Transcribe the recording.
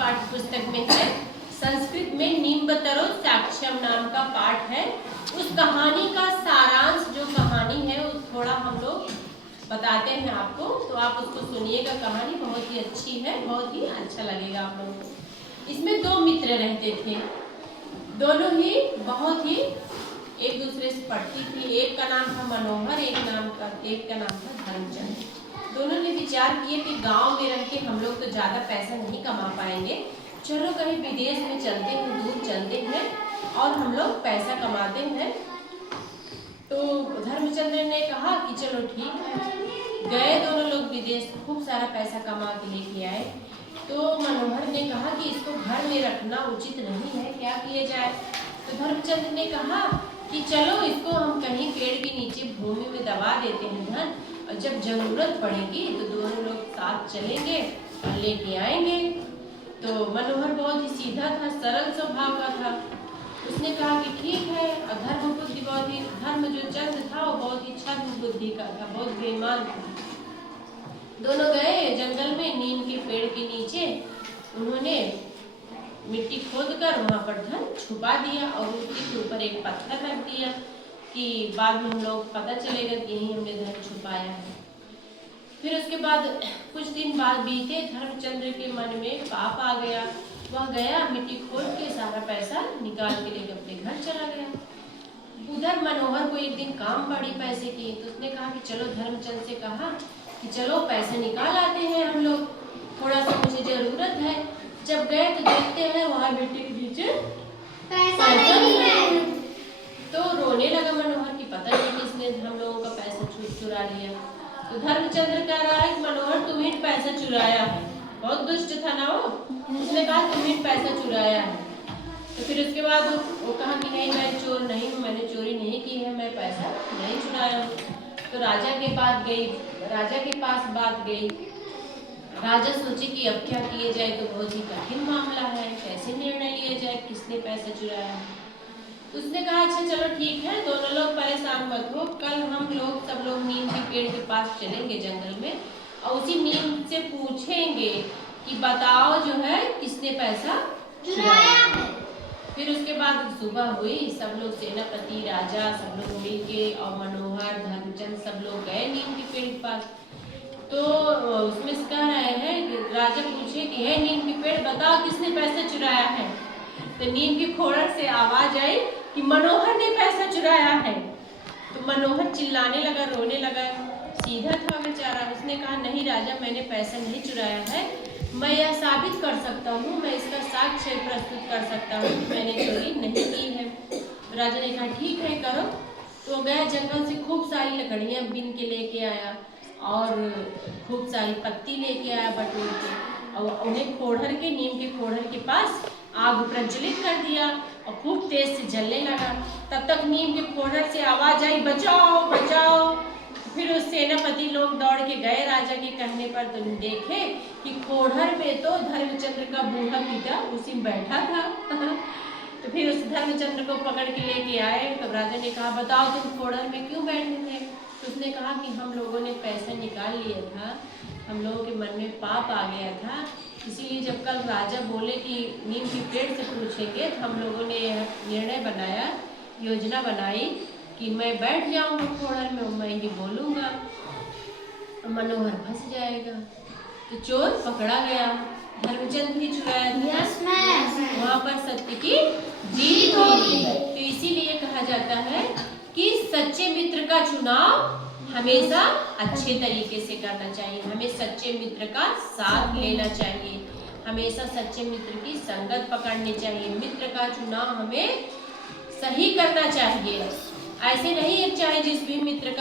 पाठ्य पुस्तक में है। संस्कृत में निम्बतरो साक्ष्यम नाम का पाठ है। उस कहानी का सारांश जो कहानी है वो थोड़ा हम लोग बताते हैं आपको, तो आप उसको सुनिएगा। कहानी बहुत ही अच्छी है, बहुत ही अच्छा लगेगा आप लोगों को। इसमें दो मित्र रहते थे, दोनों ही बहुत ही एक दूसरे से पढ़ती थी। एक का नाम था मनोहर, एक का नाम था धर्मचंद। दोनों ने विचार किए कि गांव में रह के हम लोग तो ज़्यादा पैसा नहीं कमा पाएंगे, चलो कहीं विदेश में चलते हैं, दूर चलते हैं और हम लोग पैसा कमाते हैं। तो धर्मचंद्र ने कहा कि चलो ठीक है। गए दोनों लोग विदेश, खूब सारा पैसा कमा के लेके आए। तो मनोहर ने कहा कि इसको घर में रखना उचित नहीं है, क्या किया जाए। तो धर्मचंद्र ने कहा कि चलो इसको हम कहीं पेड़ के नीचे भूमि में दबा देते हैं धन, और जब जरूरत पड़ेगी तो दोनों लोग साथ चलेंगे और लेके आएंगे। तो मनोहर बहुत ही सीधा था, सरल स्वभाव का था। उसने कहा कि ठीक है। और धर्म जो चंद था वो बहुत ही छद्म बुद्धि का था, बहुत बेईमान था। दोनों गए जंगल में, नीम के पेड़ के नीचे उन्होंने मिट्टी खोदकर वहां पर धन छुपा दिया और उसके ऊपर एक पत्थर रख दिया कि बाद में हम लोग पता चलेगा कि यही हमने धन छुपाया है। फिर उसके बाद कुछ दिन बाद बीते, धर्मचंद्र के मन में पाप आ गया। वह गया, मिट्टी खोद के सारा पैसा निकाल के लेकर अपने घर चला गया। उधर मनोहर को एक दिन काम पड़ी पैसे की, तो उसने कहा कि चलो, धर्मचंद से कहा कि चलो पैसे निकाल आते हैं हम लोग, थोड़ा सा मुझे जरूरत है। जब गए तो देखते हैं वहां मिट्टी के नीचे पैसा नहीं है। तो रोने लगा मनोहर कि पता नहीं किसने हम लोगों का पैसा चुरा लिया। तो धर्मचंद्र कह रहा है कि मनोहर तुम्ही पैसा चुराया है, बहुत दुष्ट था ना वो। उसने कहा तुम्ही पैसा चुराया है। तो फिर उसके बाद वो कहा कि नहीं, मैं चोर नहीं हूँ, मैंने चोरी नहीं की है, मैं पैसा नहीं चुराया हूँ। तो राजा के पास बात गई। राजा सोचे कि अब क्या किया जाए, तो बहुत ही कठिन मामला है, कैसे निर्णय लिया जाए, किसने पैसा चुराया है। उसने कहा अच्छा चलो ठीक है, दोनों लोग परेशान मत हो, कल हम लोग सब लोग नीम के पेड़ के पास चलेंगे जंगल में और उसी नीम से पूछेंगे कि बताओ जो है किसने पैसा चुराया है। फिर उसके बाद सुबह हुई, सब लोग सेनापति, राजा, सब लोग मिलके और मनोहर, धर्मचंद सब लोग गए नीम के पेड़ के पास। तो उसमें से कह रहे हैं कि राजा पूछे कि हे नीम के पेड़, बताओ किसने पैसा चुराया है। तो नीम की खोड़र से आवाज आई कि मनोहर ने पैसा चुराया है। तो मनोहर चिल्लाने लगा, रोने लगा, सीधा था बेचारा। उसने कहा नहीं राजा, मैंने पैसा नहीं चुराया है, मैं यह साबित कर सकता हूँ, मैं इसका साक्ष्य प्रस्तुत कर सकता हूँ कि मैंने चोरी नहीं की है। राजा ने कहा ठीक है करो। तो गया जंगल से खूब सारी लकड़ियाँ बीन के लेके आया और खूब सारी पत्ती लेके आया बटोर के, और उन्हें खोड़र के, नीम के खोड़र के पास आग प्रज्वलित कर दिया और खूब तेज से जलने लगा। तब तक नीम के खोड़र से आवाज आई बचाओ बचाओ। फिर उस सेनापति लोग दौड़ के गए राजा के कहने पर, तो देखे कि खोड़र में तो धर्मचंद्र का बूढ़ा पिता उसी में बैठा था। तो फिर उस धर्मचंद्र को पकड़ के लेके आए। तो राजा ने कहा बताओ तुम खोड़र में क्यों बैठे थे। तो उसने कहा कि हम लोगों ने पैसा निकाल लिया था, हम लोगों के मन में पाप आ गया था, इसीलिए जब कल राजा बोले कि नीम के पेड़ से पूछेंगे, तो हम लोगों ने यह निर्णय बनाया, योजना बनाई कि मैं बैठ जाऊंगा खोड़र में, मैं ही बोलूँगा, मनोहर फंस जाएगा। तो चोर पकड़ा गया, धर्मचंद भी चुराया था। वहाँ पर सत्य की जीत होगी। तो इसीलिए कहा जाता है कि सच्चे मित्र का चुनाव हमेशा अच्छे तरीके से करना चाहिए, हमें सच्चे मित्र का साथ लेना चाहिए, हमेशा सच्चे मित्र की संगत पकड़नी चाहिए, मित्र का चुनाव हमें सही करना चाहिए। ऐसे नहीं है चाहे जिस भी मित्र का